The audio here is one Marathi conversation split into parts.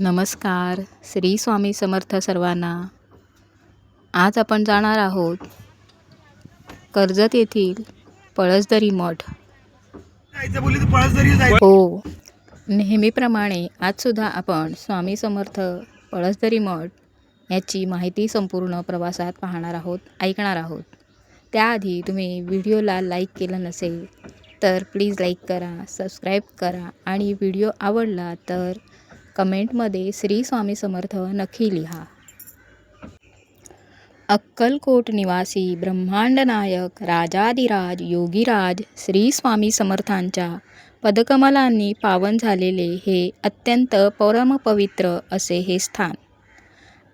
नमस्कार, श्री स्वामी समर्थ सर्वांना. आज आपण जाणार आहोत कर्जत येथील पळसदरी मठ. हो, नेहमीप्रमाणे आजसुद्धा आपण स्वामी समर्थ पळसदरी मठ याची माहिती संपूर्ण प्रवासात पाहणार आहोत, ऐकणार आहोत. त्याआधी तुम्ही व्हिडिओला लाईक केलं नसेल तर प्लीज लाईक करा, सबस्क्राईब करा आणि व्हिडिओ आवडला तर कमेंटमध्ये श्री स्वामी समर्थ नक्की लिहा. अक्कलकोट निवासी ब्रह्मांड नायक राजाधिराज योगीराज श्री स्वामी समर्थांच्या पदकमलांनी पावन झालेले हे अत्यंत परमपवित्र असे हे स्थान.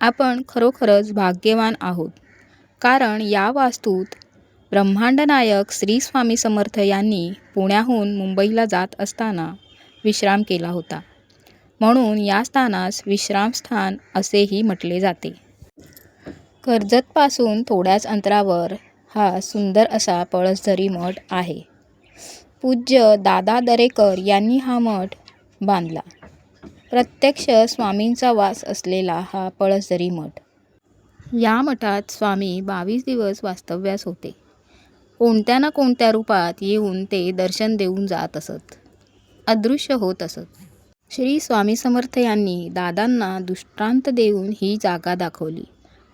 आपण खरोखरच भाग्यवान आहोत, कारण या वास्तूत ब्रह्मांड नायक श्री स्वामी समर्थ यांनी पुण्याहून मुंबईला जात असताना विश्राम केला होता. म्हणून या स्थानास विश्रामस्थान असेही म्हटले जाते. कर्जतपासून थोड्याच अंतरावर हा सुंदर असा पळसदरी मठ आहे. पूज्य दादा दरेकर यांनी हा मठ बांधला. प्रत्यक्ष स्वामींचा वास असलेला हा पळसदरी मठ. या मठात स्वामी 22 दिवस वास्तव्यास होते. कोणत्या ना कोणत्या रूपात येऊन ते दर्शन देऊन जात असत, अदृश्य होत असत. श्री स्वामी समर्थ यांनी दादांना दृष्टांत देऊन ही जागा दाखवली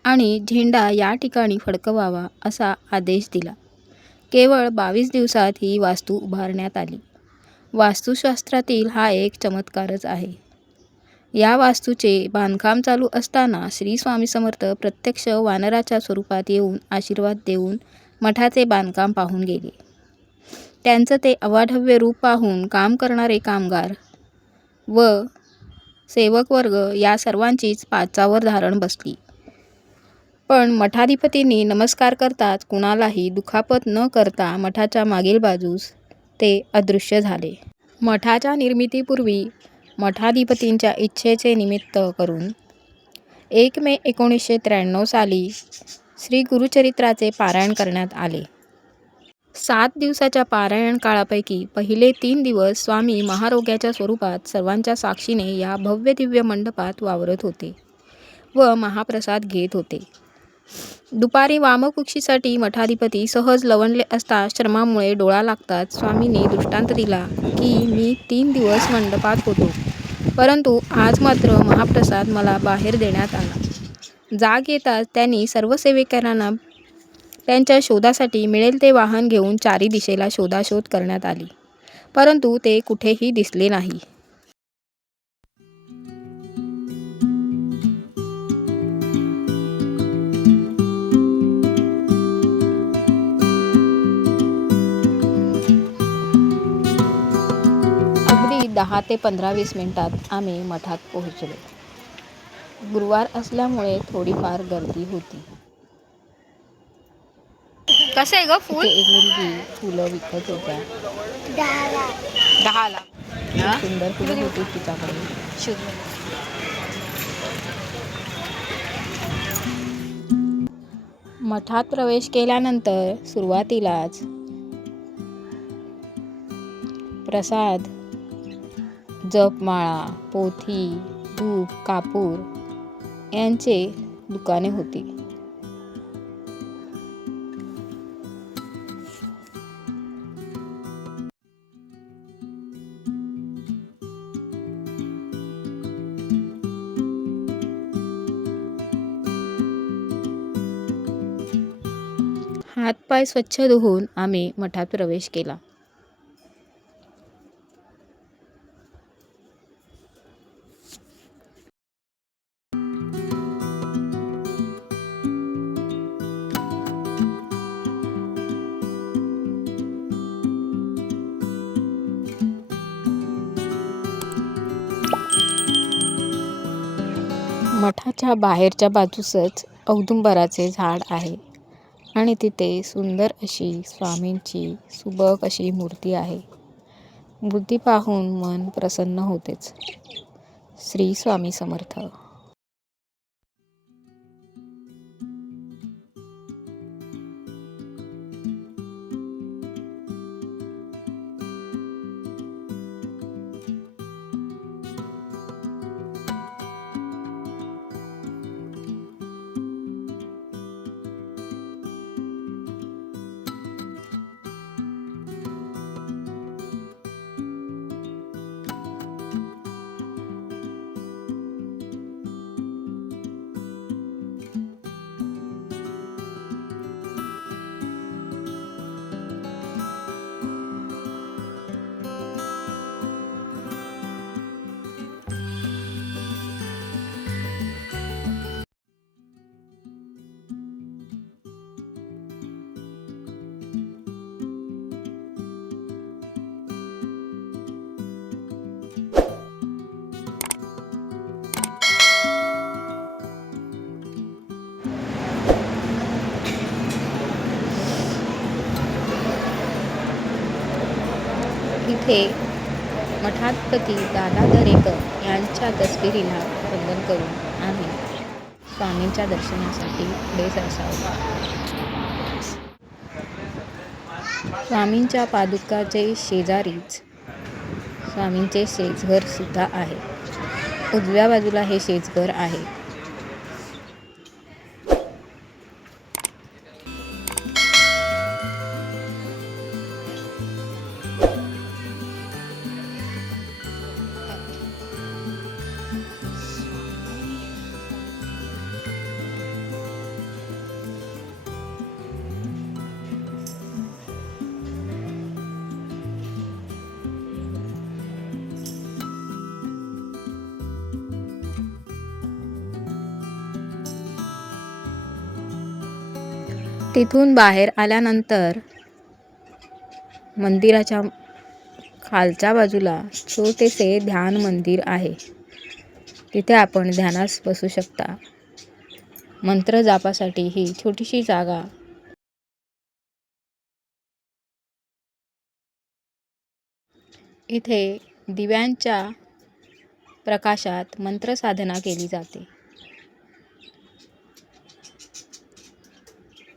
आणि झेंडा या ठिकाणी फडकवावा असा आदेश दिला. केवळ 22 दिवसात ही वास्तू उभारण्यात आली. वास्तुशास्त्रातील हा एक चमत्कारच आहे. या वास्तूचे बांधकाम चालू असताना श्री स्वामी समर्थ प्रत्यक्ष वानराच्या स्वरूपात येऊन आशीर्वाद देऊन मठाचे बांधकाम पाहून गेले. त्यांचं ते अवाढव्य रूप पाहून काम करणारे कामगार व सेवक वर्ग या सर्वांचीच पाचावर धारण बसली. पण मठाधिपतींनी नमस्कार करताच कुणालाही दुखापत न करता मठाच्या मागील बाजूस ते अदृश्य झाले. मठाच्या निर्मितीपूर्वी मठाधिपतींच्या इच्छेचे निमित्त करून 1 मे 1993 साली श्री गुरुचरित्राचे पारायण करण्यात आले. 7 दिवसाच्या पारायण काळापैकी पहिले 3 दिवस स्वामी महारोग्याच्या स्वरूपात सर्वांच्या साक्षीने या भव्य दिव्य मंडपात वावरत होते व महाप्रसाद घेत होते. दुपारी वामकुक्षीसाठी मठाधिपती सहज लवणले असता श्रमामुळे डोळा लागताच स्वामींनी दृष्टांत दिला की मी 3 दिवस मंडपात होतो, परंतु आज मात्र महाप्रसाद मला बाहेर देण्यात आला. जाग येताच त्यांनी सर्व सेवेकरांना त्यांच्या शोधासाठी मिळेल ते वाहन घेऊन चारी दिशेला शोधाशोध करण्यात आली, परंतु ते कुठेही दिसले नाही. अगदी 10 ते 15-20 मिनिटात आम्ही मठात पोहोचलो. गुरुवार असल्यामुळे थोडीफार गर्दी होती. कसं आहे ग फूल? इथे एक मुलगी फुलं विकत होत्या. 10ला सुंदर फुलं होती तिच्याकडे. मठात प्रवेश केल्यानंतर सुरुवातीलाच प्रसाद, जपमाळा, पोथी, धूप, कापूर यांचे दुकाने होती. हातपाय स्वच्छ धुवून आम्ही मठात प्रवेश केला. मठाच्या बाहेरच्या बाजूसच औदुंबराचे झाड आहे आणि तिथे सुंदर अशी स्वामींची सुबक अशी मूर्ती आहे. मूर्ती पाहून मन प्रसन्न होतेच. श्री स्वामी समर्थ. इथे मठाधिपती दादा दरेकर यांच्या तस्बिरीला वंदन करून आम्ही स्वामींच्या दर्शनासाठी पुढे सरसावलो. स्वामींच्या पादुकाचे शेजारीच स्वामींचे शेजघर सुद्धा आहे. उजव्या बाजूला हे शेजघर आहे. तिथून बाहेर आल्यानंतर मंदिराच्या खालच्या बाजूला छोटेसे ध्यान मंदिर आहे. तिथे आपण ध्यानास बसू शकता. मंत्र जापासाठी ही छोटीशी जागा. इथे दिव्यांच्या प्रकाशात मंत्र साधना केली जाते.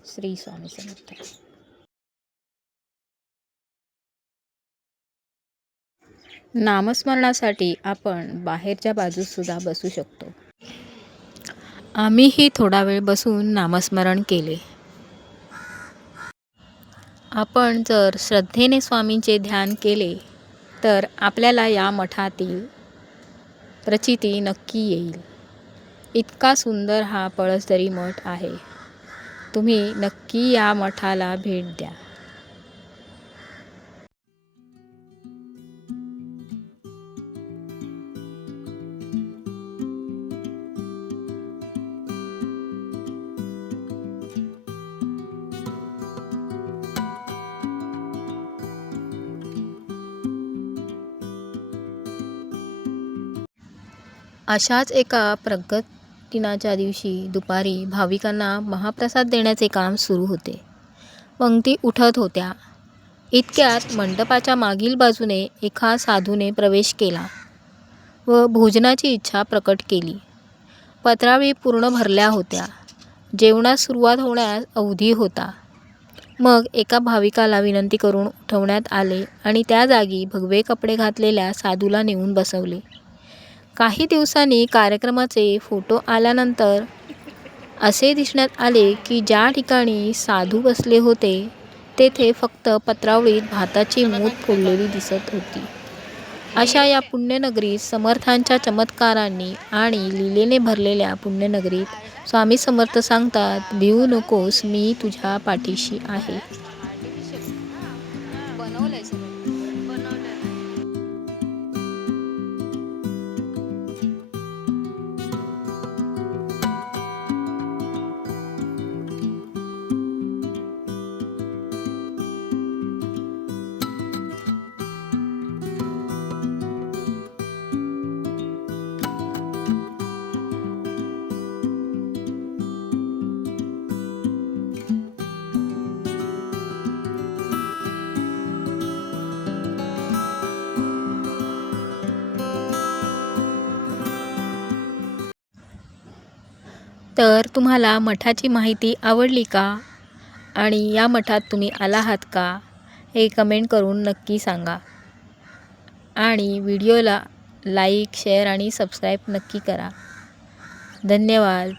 श्री स्वामी समर्थ. नामस्मरणासाठी आपण बाहेरच्या बाजूस सुद्धा बसू शकतो. आम्हीही थोडा वेळ बसून नामस्मरण केले. आपण जर श्रद्धेने स्वामींचे ध्यान केले तर आपल्याला या मठातील प्रचिती नक्की येईल. इतका सुंदर हा पळसदरी मठ आहे. तुम्ही नक्की या मठाला भेट द्या. अशाच एका प्रगत दिनाच्या दिवशी दुपारी भाविकांना महाप्रसाद देण्याचे काम सुरू होते. पंक्ती उठत होत्या. इतक्यात मंडपाच्या मागील बाजूने एका साधूने प्रवेश केला व भोजनाची इच्छा प्रकट केली. पत्रावळी पूर्ण भरल्या होत्या. जेवणास सुरुवात होण्यास अवधी होता. मग एका भाविकाला विनंती करून उठवण्यात आले आणि त्या जागी भगवे कपडे घातलेल्या साधूला नेऊन बसवले. काही दिवसांनी कार्यक्रमाचे फोटो आल्यानंतर असे दिसण्यात आले की ज्या ठिकाणी साधू बसले होते तेथे फक्त पत्रावळीत भाताची मूठ फोडलेली दिसत होती. अशा या पुण्यनगरीत समर्थांच्या चमत्कारांनी आणि लीलेने भरलेल्या पुण्यनगरीत स्वामी समर्थ सांगतात, भिवू नकोस, मी तुझ्या पाठीशी आहे. तर तुम्हाला मठाची माहिती आवडली का? आणि या मठात तुम्ही आला आहात का? हे कमेंट करून नक्की सांगा. आणि व्हिडिओला लाईक, शेअर आणि सबस्क्राईब नक्की करा. धन्यवाद.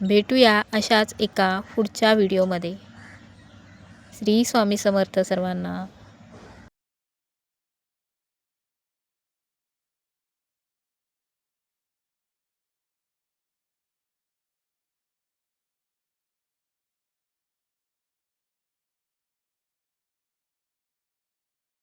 भेटूया अशाच एका पुढच्या व्हिडिओमध्ये. श्री स्वामी समर्थ सर्वांना.